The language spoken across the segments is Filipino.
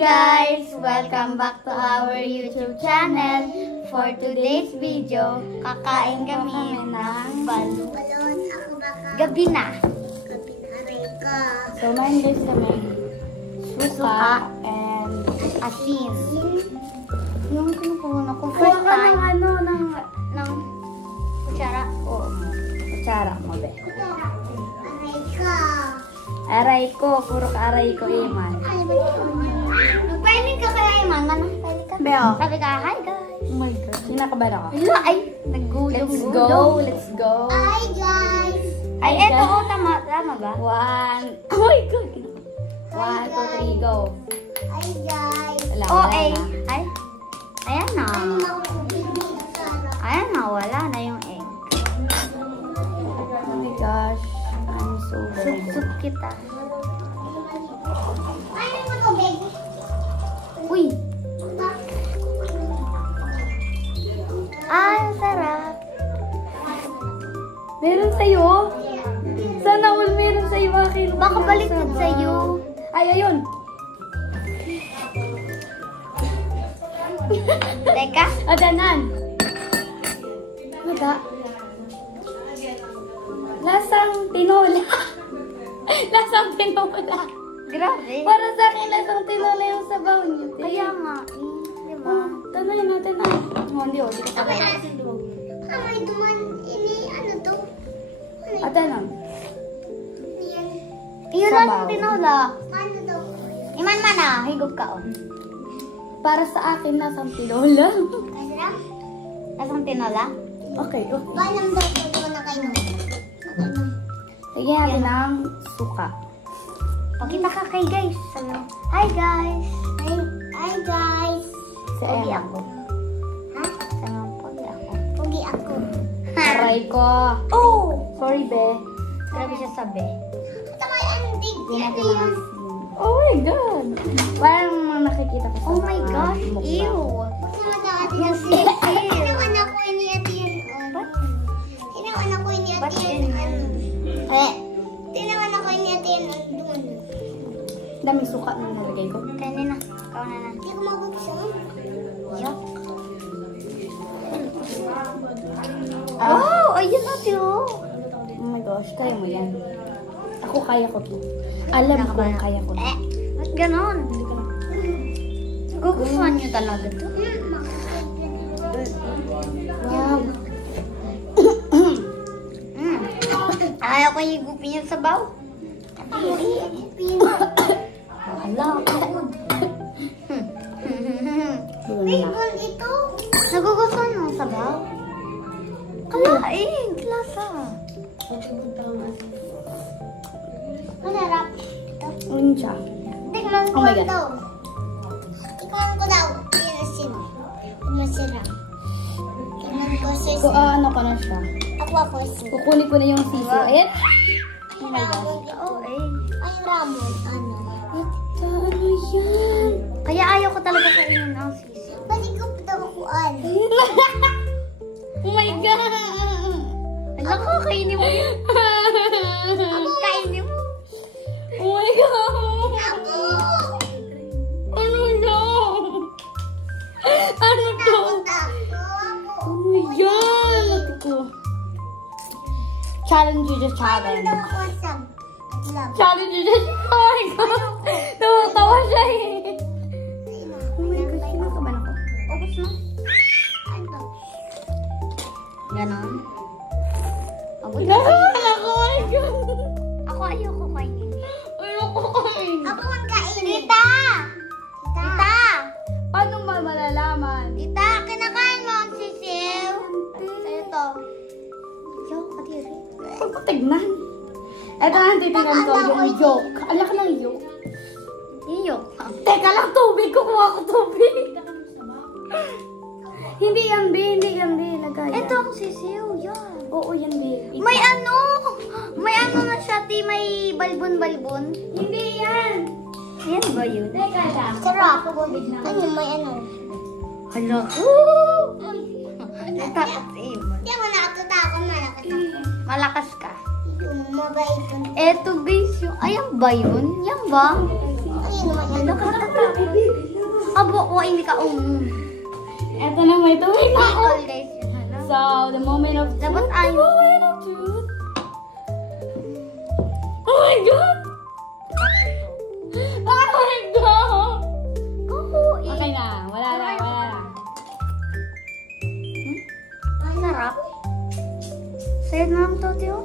guys! Welcome back to our YouTube channel. For today's video, kakain kami ng balon. Gabi na. So, main guys kami suka and asin. Yung kinukuha ko first time. Ng kutsara. Oo. Kutsara mo, be. Aray ko. Puro ka aray ko, Iman. Magpainin ka kaya, Iman. Magpainin ka. Beo. Sabi ka, hi guys. Oh my God. Kinakabahan ako. Hala, ay. Nagulong. Let's go. Let's go. Hi guys. Ay, Hi, eto. guys. Oh, tama ba? Oh my God. 1, 2, 3, go. Hi guys. Wala, Oh, wala ay. na. Ay. Ayan na. Ayan na. Wala na yung egg. Oh my gosh. I'm so very Sup kita. Uy. Ay, ang sarap. Meron sa'yo? Sana all meron sa'yo, akin. Baka baliktad sa'yo. Ay, ayun. Teka. Adanan. Naga. Lasang tinola. Lasang tinola. Grabe. Para sa akin, lasang tinola yung sabaw niyo. Kaya nga. Diba? Tanay natin na. Oh, hindi, oh. Hindi ko sabay. Kamay duman. Ini, ano to? Adanan. Iyon Sabaw. lang yung tinola. Ano to? Iman man ah. Higop ka oh. Para sa akin, lasang tinola. Masarap? Lasang tinola? Okay, okay. Balam daw ko na kayo. Lagyan natin ng suka. Pakita ka kay guys. Sabi mo, hi guys. Hi guys. Si Pogi Emma. ako. Ha? Sabi mo, pogi ako. Pogi ako. Aray ko. Oh! Sorry, be. Grabe siya sabi. Ito may andig. Hindi natin mga oh my God. Parang mga nakikita ko sa Oh my mga gosh. mukbang. Ew. Yung sisig. Inawan ako ni Ate yan. Ba't? Inawan ako ni Ate yan. Tinawan ako ni Ate yan. Doon. Daming suka na nalagay ko. Kaya na. Ikaw na na. Hindi ko mabuksan. Yuck. Wow! Ayun natin oh. Oh my gosh, kaya mo yan. Ako kaya ko to. Alam ko kaya ko to. Ba't ganon? Gugustuhan niyo talaga to? Wow. Ayaw ko higupin yung sabaw. Higupin. Wala. Bacon ito. Nagugustuhan yung sabaw? Kalaing. Klasa. Masarap. Ano siya? Tingnan ko Oh my God. daw. Tingnan ko daw. Ayan asin. Masarap. Tingnan ko sa So, ano ko na siya? Ako asin. Kukunin ko na yung sisi. Ayan. Oh my gosh. Oh, eh. Ay, ramon. Ano? Ano yan? Kaya ayaw ko talaga kainin ang sisi. Baligop daw ako, Oh my God. Alam ko, kainin mo yun. Kainin mo. Oh my God. Ako! Ano yan? Ano to? Oh my God. Lati ko. Challenge you just challenge. Challenge you just. Oh my God. Tawa siya eh. Oh my God. Kinakabahan ako. Ubus na. Ganon. Abot na. Kinakabahan ako. Oh my God. Ako ayoko kainin. Ayoko kain. Ako ang kainin. Tita! Tita! Paano malalaman? Tita, kinakain mo ang sisiw. Sa'yo to. Yo, kadiri. Huwag ko tignan. Eto ang titignan ko, yung yolk. Alak ng yolk. Iyok. Teka lang, tubig. Kukuha ko tubig. Hindi yan, B. Hindi yan, B. Lagay. Ito ang sisiw. Yan. Oo, yan, B. May ano? May ano na siya, ti. May balbon-balbon. Hindi yan. Ayan ba yun? Teka lang. Sarap. Ano, may ano? Hala. Natakot si Iman. Hindi ako nakatatakot. Malakas ako. Malakas ka. Yung mabait. Eto, base yung... Ayan ba yun? Yan ba? Ano ka abo ko hindi ka Eto na may tuwing na ako. guys. So, the moment of Dapat truth. ay- The moment of truth. Oh my God! Oh my God! Okay na. Wala na. Sarap. Sa'yo na lang to, Tio.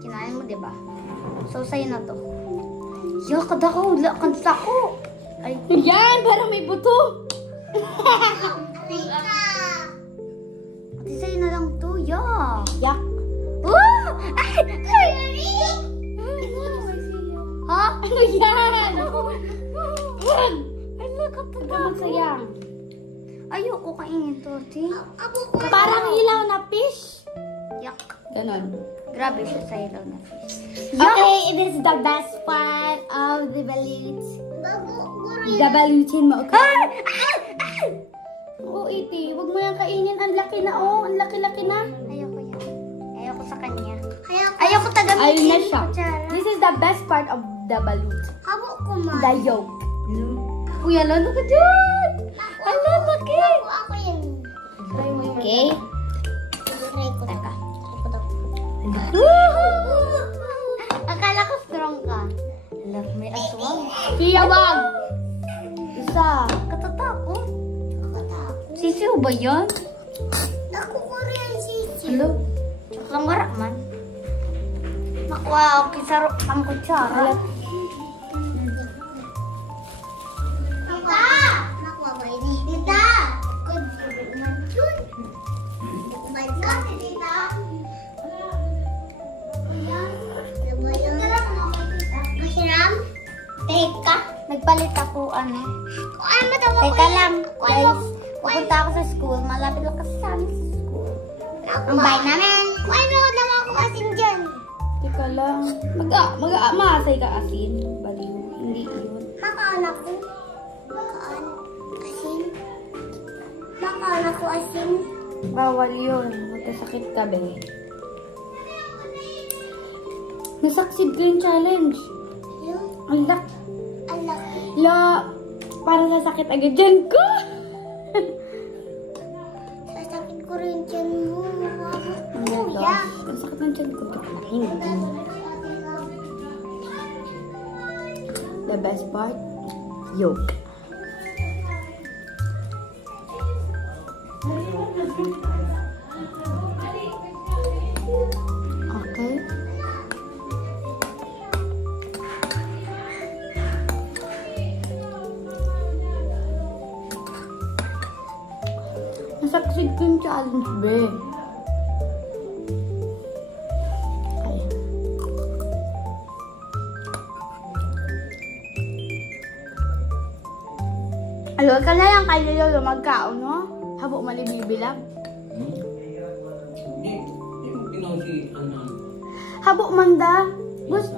Kinain mo, diba? So, sa'yo na to. Yakad ako. Lakad ako. Ay, Yan! Parang may buto. ati sa'yo na lang to. Yeah. Yak. Oh! Ay! Ay! Ha? Ano yan? Ay, lakad Huwag ka magsayang. Ayoko kainin to, Ti. Parang ilaw na fish. Yak. Ganon. Grabe siya sa ilaw na fish. Okay, it is the best part of the balut. The balutin mo, okay? Oo, Iti. Huwag mo yan kainin. Ang laki na, oh. Ang laki-laki na. Ayoko yan. Ayoko sa kanya. Ayoko tagamitin. Ayun na siya. Kutsara. This is the best part of the balut. Habo ko man. The yolk. Kuya, lalo ka dyan. Ang laki. Ako yan. Try mo yung Okay. Try ko. Teka. Try ko daw. Akala ko strong ka. Alam, may aswang. Kuya, wag. Isa. Katatakot. Sisiw ba yan? Nakuha rin sisi. Hello? Kamara man. Nakuha ako kisaro ang kutsara. Tita! Nakuha ba ini? Tita! Good man yun. Good man yun, tita. Masiram? Teka. Nagpalit ako, ano. Teka lang, guys. Pupunta ako sa school. Malapit lang kasi sa amin sa school. Ang bahay namin. Ano naman ako asin dyan? Teka lang. Mag-amasay ka asin. Baliw. Hindi yun. Makaala ko. Asin. Makaala ko asin. Bawal yun. Magkasakit ka, be. Nasaksid ko yung challenge. Yung Ang lak. alak. La, parang sasakit agad dyan ko. Sasakit ko rin dyan mo. Oh my Kuya. gosh. Ang sakit ng dyan ko. Hindi. The best part? Yolk. Okay. Nasaksid ko yung challenge, be. Okay. Alo, ka na lang kayo lolo magkaon, no? Habo malibibilab. Hindi mo pinosi ano. Habo manda. Gusto,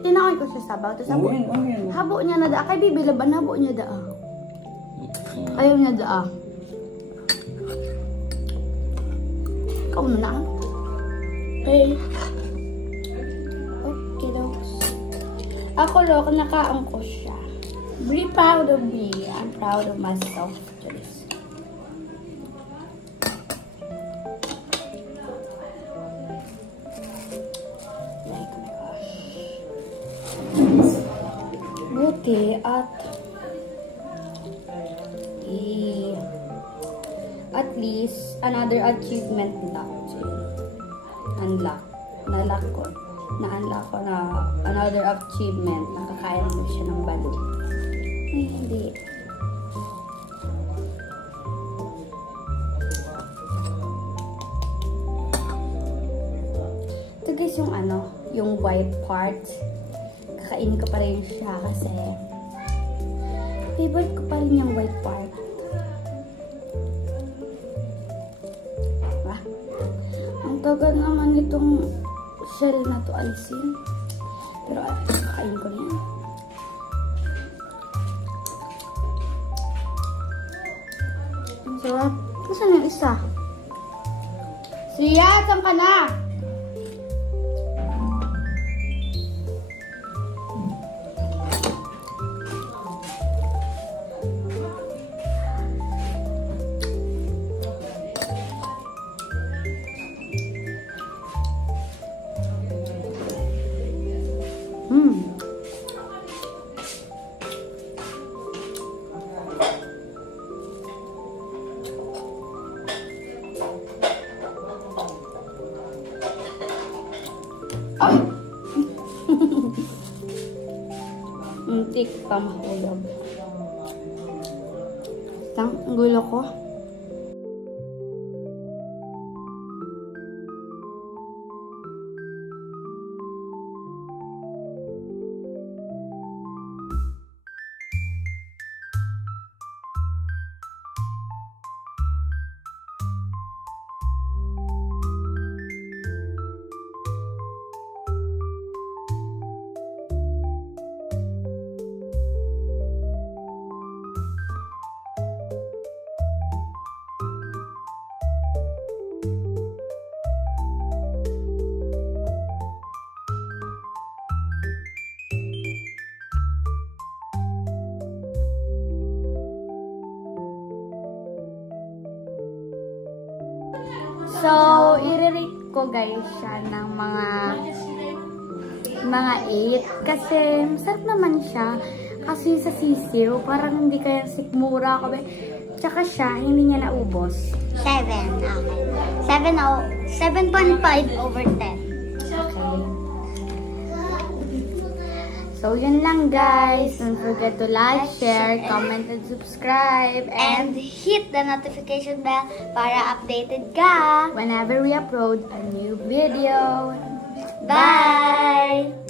tinakoy ko sa sabaw. Tapos habo, Amin. habo niya na da. Kay bibilaban, habo niya da. Ayaw niya da. Ikaw na lang. Okay. Okay, dogs. Ako lo, nakaang ko siya. Be proud of me. I'm proud of myself. Just. Like, oh my gosh. Buti at least another achievement na ako. Unlock. Na-unlock ko na another achievement. Nakakain mo siya ng balut. Ay, hindi. Ito guys yung yung white part. Kakainin ko pa rin siya kasi favorite ko pa rin yung white part. Diba? Ang tagal naman itong shell na to alisin. Pero kakain ko na yan. Ang sarap. Nasaan yung isa? Siya, saan ka na? pang mahulog. Ang gulo ko. So, i-rate ko guys siya ng mga 8 kasi masarap naman siya. Kasi sa sisiw, parang hindi kaya sikmura ko. Tsaka siya, hindi niya naubos. 7. Okay. 7.5 over 10. Okay. So, yun lang guys. Don't forget to like, share, comment, and subscribe. And hit the notification bell para updated ka whenever we upload a new video. Bye!